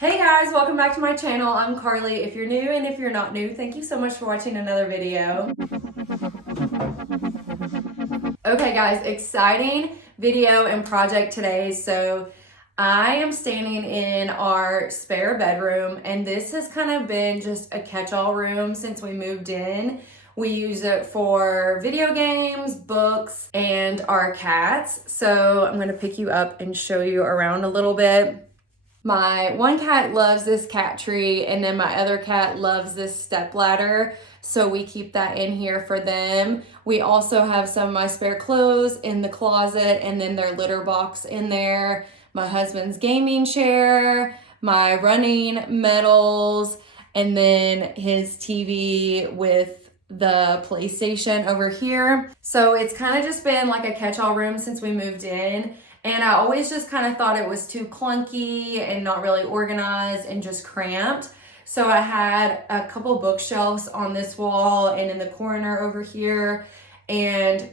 Hey guys, welcome back to my channel. I'm Carly. If you're new and if you're not new, thank you so much for watching another video. Okay guys, exciting video and project today. So I am standing in our spare bedroom, and this has kind of been just a catch-all room since we moved in. We use it for video games, books, and our cats. So I'm gonna pick you up and show you around a little bit. My one cat loves this cat tree, and then my other cat loves this step ladder. So we keep that in here for them. We also have some of my spare clothes in the closet, and then their litter box in there. My husband's gaming chair, my running medals, and then his TV with the PlayStation over here. So it's kind of just been like a catch-all room since we moved in. And I always just kind of thought it was too clunky and not really organized and just cramped. So I had a couple bookshelves on this wall and in the corner over here. And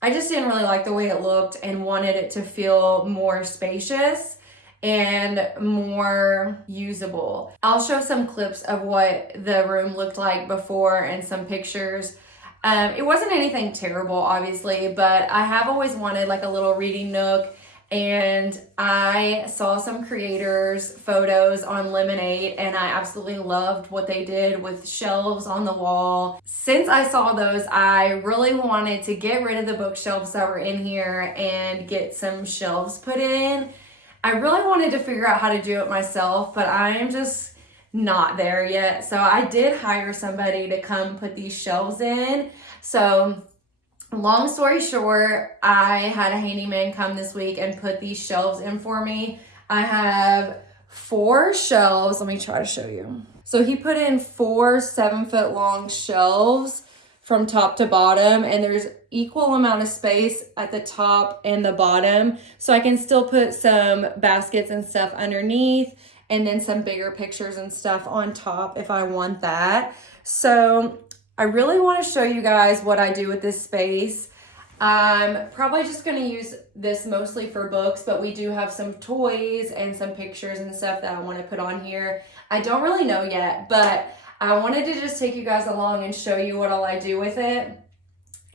I just didn't really like the way it looked and wanted it to feel more spacious and more usable. I'll show some clips of what the room looked like before and some pictures. It wasn't anything terrible, obviously, but I have always wanted like a little reading nook. And I saw some creators' photos on Lemonade, and I absolutely loved what they did with shelves on the wall. Since I saw those, I really wanted to get rid of the bookshelves that were in here and get some shelves put in. I really wanted to figure out how to do it myself, but I am just not there yet. So I did hire somebody to come put these shelves in. So long story short, I had a handyman come this week and put these shelves in for me. I have 4 shelves. Let me try to show you. So he put in 4 7-foot long shelves from top to bottom, and there's equal amount of space at the top and the bottom. So I can still put some baskets and stuff underneath, and then some bigger pictures and stuff on top if I want that. So I really want to show you guys what I do with this space. I'm probably just going to use this mostly for books, but we do have some toys and some pictures and stuff that I want to put on here. I don't really know yet, but I wanted to just take you guys along and show you what all I do with it.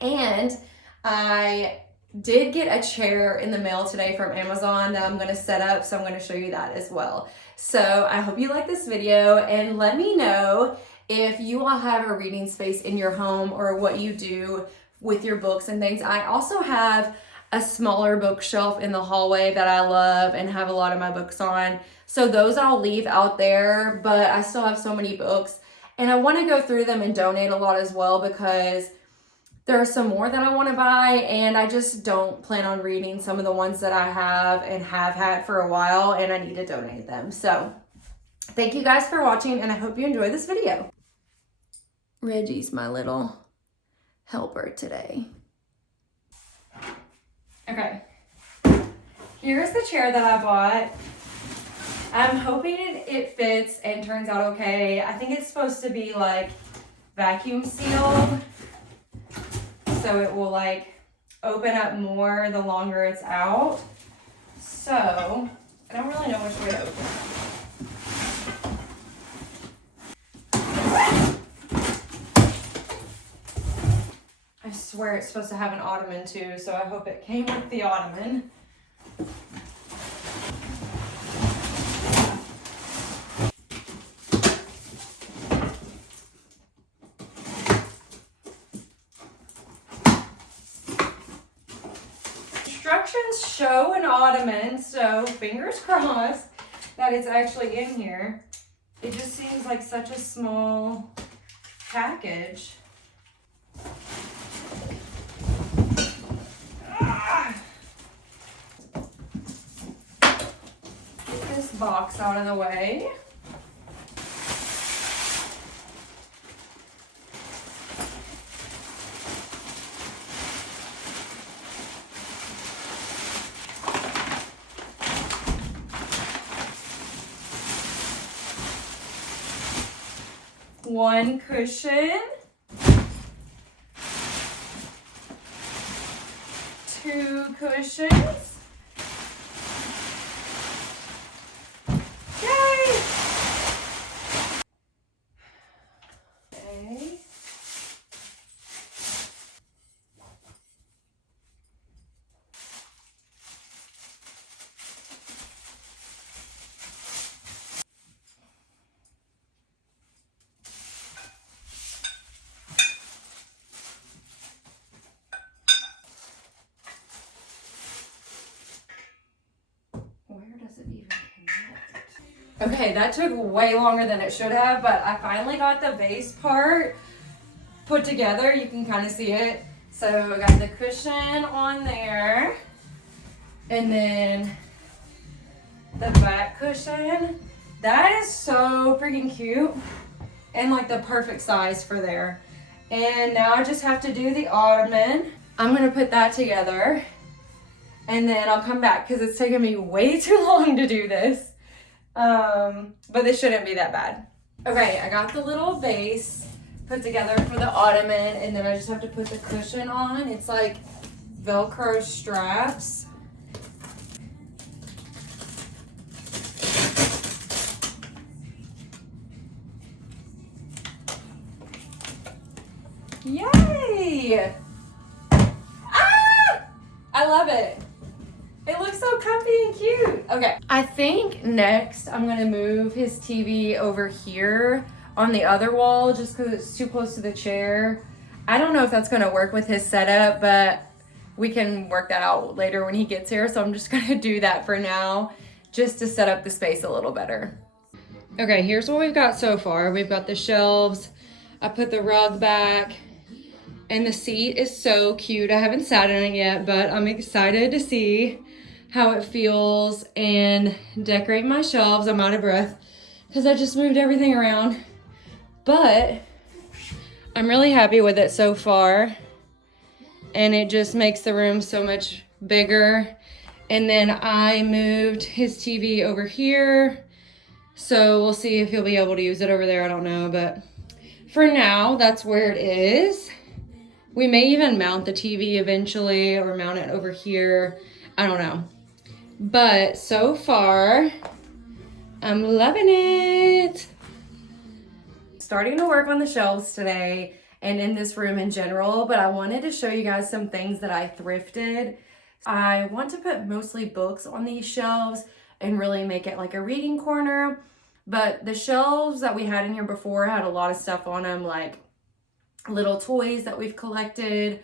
And I did get a chair in the mail today from Amazon that I'm going to set up, so I'm going to show you that as well. So I hope you like this video, and let me know if you all have a reading space in your home or what you do with your books and things. I also have a smaller bookshelf in the hallway that I love and have a lot of my books on. So those I'll leave out there, but I still have so many books. And I want to go through them and donate a lot as well, because there are some more that I want to buy, and I just don't plan on reading some of the ones that I have and have had for a while, and I need to donate them. So thank you guys for watching, and I hope you enjoy this video. Reggie's my little helper today. Okay, here's the chair that I bought. I'm hoping it fits and turns out okay. I think it's supposed to be like vacuum sealed, so it will like open up more the longer it's out. So I don't really know which way to open it. I swear it's supposed to have an ottoman too, so I hope it came with the ottoman. Instructions show an ottoman, so fingers crossed that it's actually in here. It just seems like such a small package. Get this box out of the way. One cushion, 2 cushions. Yay! Okay, that took way longer than it should have, but I finally got the base part put together. You can kind of see it. So I got the cushion on there, and then the back cushion. That is so freaking cute and like the perfect size for there. And now I just have to do the ottoman. I'm gonna put that together and then I'll come back because it's taken me way too long to do this. But this shouldn't be that bad. Okay, I got the little base put together for the ottoman, and then I just have to put the cushion on. It's like Velcro straps. Yay! Ah! I love it. It looks so comfy and cute. Okay, I think next I'm gonna move his TV over here on the other wall just because it's too close to the chair. I don't know if that's gonna work with his setup, but we can work that out later when he gets here. So I'm just gonna do that for now just to set up the space a little better. Okay, here's what we've got so far. We've got the shelves. I put the rug back. And the seat is so cute. I haven't sat in it yet, but I'm excited to see how it feels and decorate my shelves. I'm out of breath because I just moved everything around. But I'm really happy with it so far. And it just makes the room so much bigger. And then I moved his TV over here. So we'll see if he'll be able to use it over there. I don't know, but for now, that's where it is. We may even mount the TV eventually or mount it over here. I don't know. But so far, I'm loving it. Starting to work on the shelves today and in this room in general, but I wanted to show you guys some things that I thrifted. I want to put mostly books on these shelves and really make it like a reading corner. But the shelves that we had in here before had a lot of stuff on them, like little toys that we've collected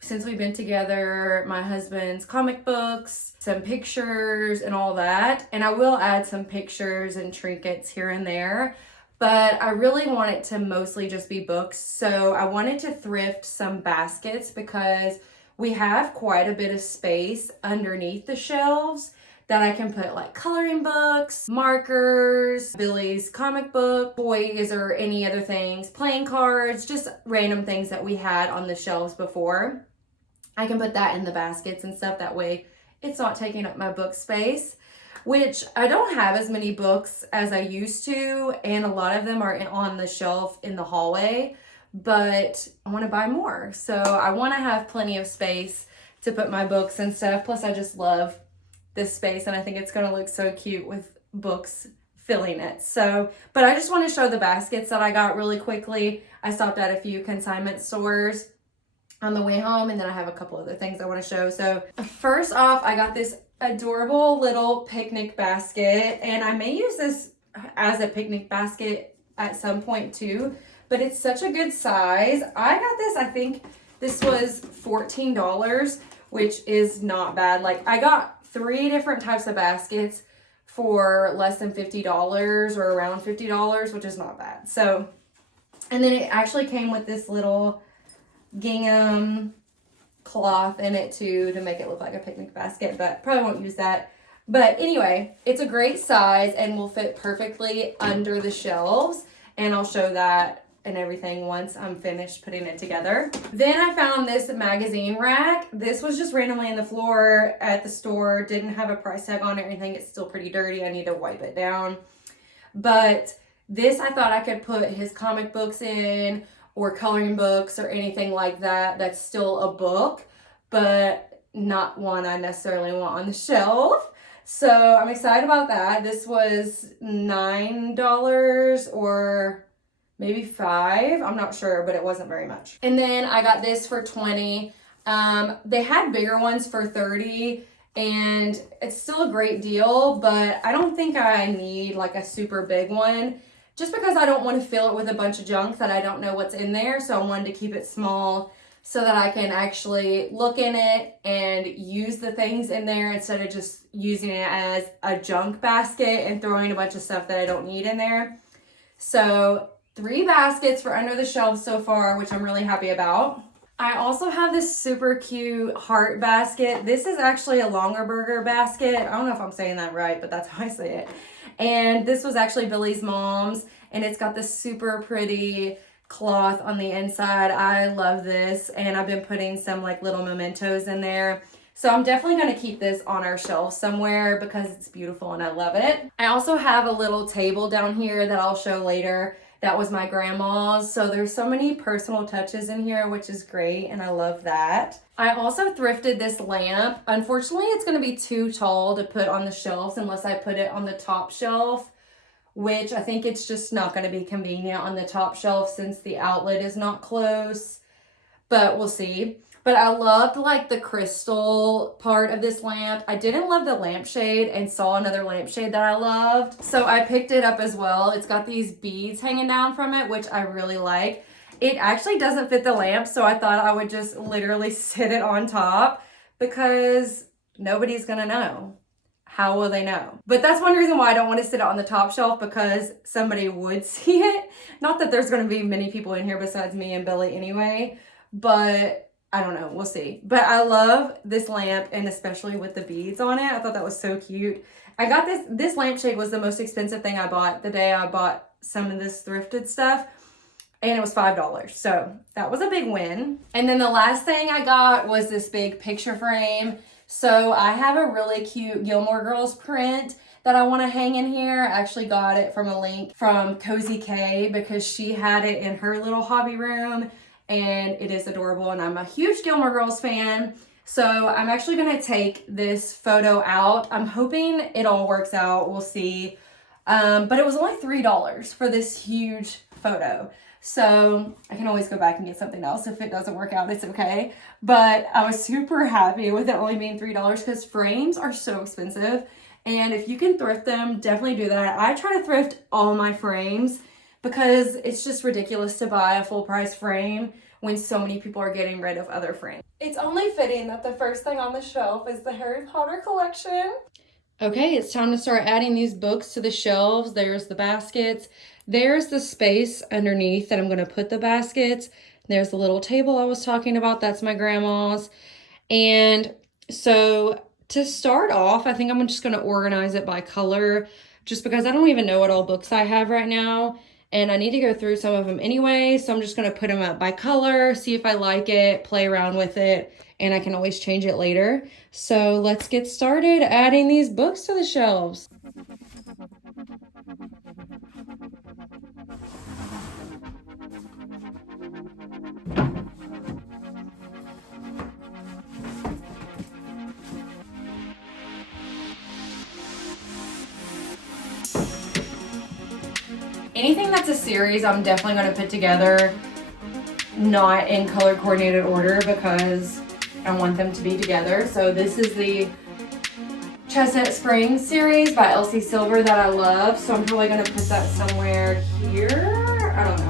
since we've been together, my husband's comic books, some pictures and all that. And I will add some pictures and trinkets here and there, but I really want it to mostly just be books. So I wanted to thrift some baskets because we have quite a bit of space underneath the shelves that I can put like coloring books, markers, Billy's comic book, toys, or any other things, playing cards, just random things that we had on the shelves before. I can put that in the baskets and stuff. That way it's not taking up my book space, which I don't have as many books as I used to. And a lot of them are on the shelf in the hallway, but I want to buy more. So I want to have plenty of space to put my books and stuff. Plus I just love this space and I think it's going to look so cute with books filling it. So, but I just want to show the baskets that I got really quickly. I stopped at a few consignment stores on the way home, and then I have a couple other things I want to show. So first off, I got this adorable little picnic basket, and I may use this as a picnic basket at some point too, but it's such a good size. I got this, I think this was $14, which is not bad. Like I got 3 different types of baskets for less than $50 or around $50, which is not bad. So, and then it actually came with this little gingham cloth in it too to make it look like a picnic basket, but probably won't use that. But anyway, it's a great size and will fit perfectly under the shelves, and I'll show that and everything once I'm finished putting it together. Then I found this magazine rack. This was just randomly in the floor at the store, didn't have a price tag on it or anything. It's still pretty dirty. I need to wipe it down. But this, I thought I could put his comic books in, or coloring books or anything like that. That's still a book, but not one I necessarily want on the shelf. So I'm excited about that. This was $9 or maybe $5, I'm not sure, but it wasn't very much. And then I got this for $20. They had bigger ones for $30, and it's still a great deal, but I don't think I need like a super big one, just because I don't want to fill it with a bunch of junk that I don't know what's in there. So I wanted to keep it small so that I can actually look in it and use the things in there instead of just using it as a junk basket and throwing a bunch of stuff that I don't need in there. So 3 baskets for under the shelves so far, which I'm really happy about. I also have this super cute heart basket. This is actually a longer burger basket. I don't know if I'm saying that right, but that's how I say it. And this was actually Billy's mom's, and it's got this super pretty cloth on the inside. I love this, and I've been putting some like little mementos in there. So I'm definitely going to keep this on our shelf somewhere because it's beautiful and I love it. I also have a little table down here that I'll show later. That was my grandma's. So there's so many personal touches in here, which is great, and I love that. I also thrifted this lamp. Unfortunately, it's going to be too tall to put on the shelves unless I put it on the top shelf, which I think it's just not going to be convenient on the top shelf since the outlet is not close, but we'll see. But I loved like the crystal part of this lamp. I didn't love the lampshade and saw another lampshade that I loved, so I picked it up as well. It's got these beads hanging down from it, which I really like. It actually doesn't fit the lamp, so I thought I would just literally sit it on top because nobody's gonna know. How will they know? But that's one reason why I don't want to sit it on the top shelf, because somebody would see it. Not that there's going to be many people in here besides me and Billy anyway, but I don't know, we'll see. But I love this lamp, and especially with the beads on it. I thought that was so cute. I got this lampshade was the most expensive thing I bought the day I bought some of this thrifted stuff, and it was $5. So that was a big win. And then the last thing I got was this big picture frame. So I have a really cute Gilmore Girls print that I want to hang in here. I actually got it from a link from Cozy K because she had it in her little hobby room, and it is adorable, and I'm a huge Gilmore Girls fan. So I'm actually going to take this photo out. I'm hoping it all works out. We'll see. But it was only $3 for this huge photo. So I can always go back and get something else. If it doesn't work out, it's okay. But I was super happy with it only being $3 because frames are so expensive. And if you can thrift them, definitely do that. I try to thrift all my frames because it's just ridiculous to buy a full price frame when so many people are getting rid of other frames. It's only fitting that the first thing on the shelf is the Harry Potter collection. Okay, it's time to start adding these books to the shelves. There's the baskets. There's the space underneath that I'm going to put the baskets. There's the little table I was talking about. That's my grandma's. And so to start off, I think I'm just going to organize it by color just because I don't even know what all books I have right now. And I need to go through some of them anyway. So I'm just going to put them up by color, see if I like it, play around with it, and I can always change it later. So let's get started adding these books to the shelves. Anything that's a series, I'm definitely going to put together not in color coordinated order because I want them to be together. So this is the Chestnut Springs series by Elsie Silver that I love. So I'm probably going to put that somewhere here. I don't know.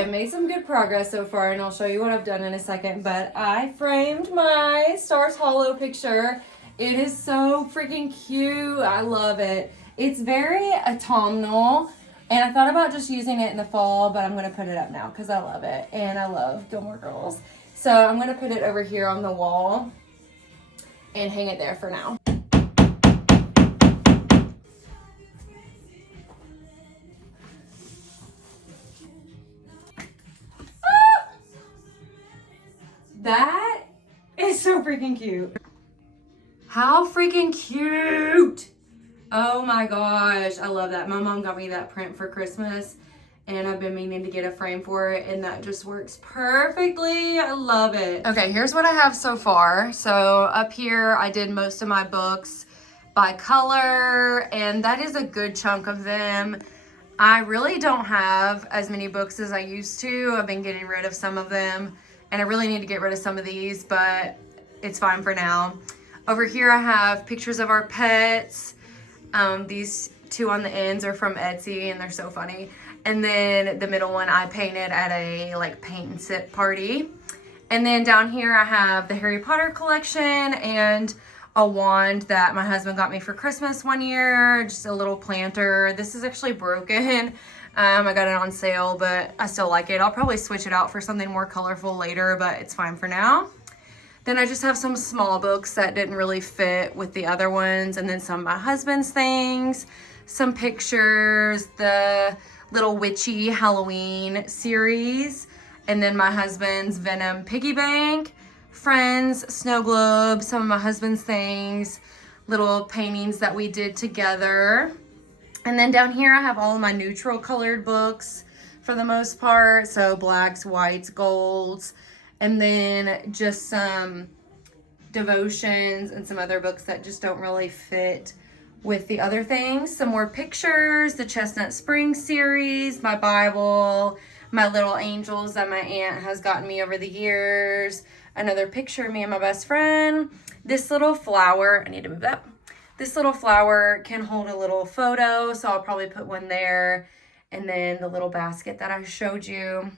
Okay, I made some good progress so far, and I'll show you what I've done in a second, but I framed my Stars Hollow picture. It is so freaking cute. I love it. It's very autumnal, and I thought about just using it in the fall, but I'm going to put it up now because I love it, and I love Gilmore Girls. So I'm going to put it over here on the wall and hang it there for now. That is so freaking cute. How freaking cute. Oh my gosh, I love that. My mom got me that print for Christmas, and I've been meaning to get a frame for it, and that just works perfectly. I love it. Okay, here's what I have so far. So up here, I did most of my books by color, and that is a good chunk of them. I really don't have as many books as I used to. I've been getting rid of some of them, and I really need to get rid of some of these, but it's fine for now. Over here, I have pictures of our pets. These two on the ends are from Etsy, and they're so funny. And then the middle one I painted at a like paint and sip party. And then down here I have the Harry Potter collection and a wand that my husband got me for Christmas one year, just a little planter. This is actually broken. I got it on sale, but I still like it. I'll probably switch it out for something more colorful later, but it's fine for now. Then I just have some small books that didn't really fit with the other ones, and then some of my husband's things, some pictures, the little witchy Halloween series, and then my husband's Venom piggy bank, friends, snow globe, some of my husband's things, little paintings that we did together. And then down here I have all of my neutral colored books for the most part, so blacks, whites, golds, and then just some devotions and some other books that just don't really fit with the other things. Some more pictures, the Chestnut Spring series, my Bible, my little angels that my aunt has gotten me over the years, another picture of me and my best friend, this little flower, I need to move that. This little flower can hold a little photo, so I'll probably put one there, and then the little basket that I showed you.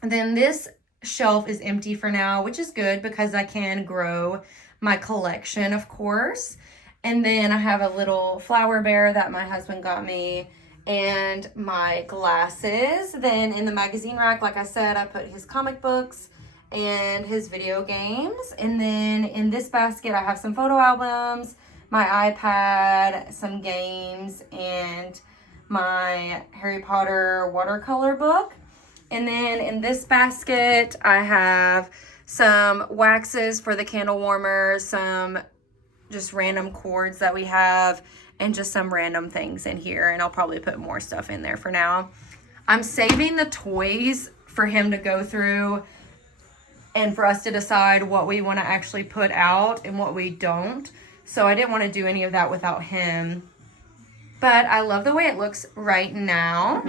And then this shelf is empty for now, which is good because I can grow my collection, of course. And then I have a little flower bear that my husband got me, and my glasses. Then in the magazine rack, like I said, I put his comic books and his video games. And then in this basket, I have some photo albums, my iPad, some games, and my Harry Potter watercolor book. And then in this basket, I have some waxes for the candle warmers, some just random cords that we have, and just some random things in here. And I'll probably put more stuff in there for now. I'm saving the toys for him to go through and for us to decide what we want to actually put out and what we don't. So I didn't want to do any of that without him. But I love the way it looks right now.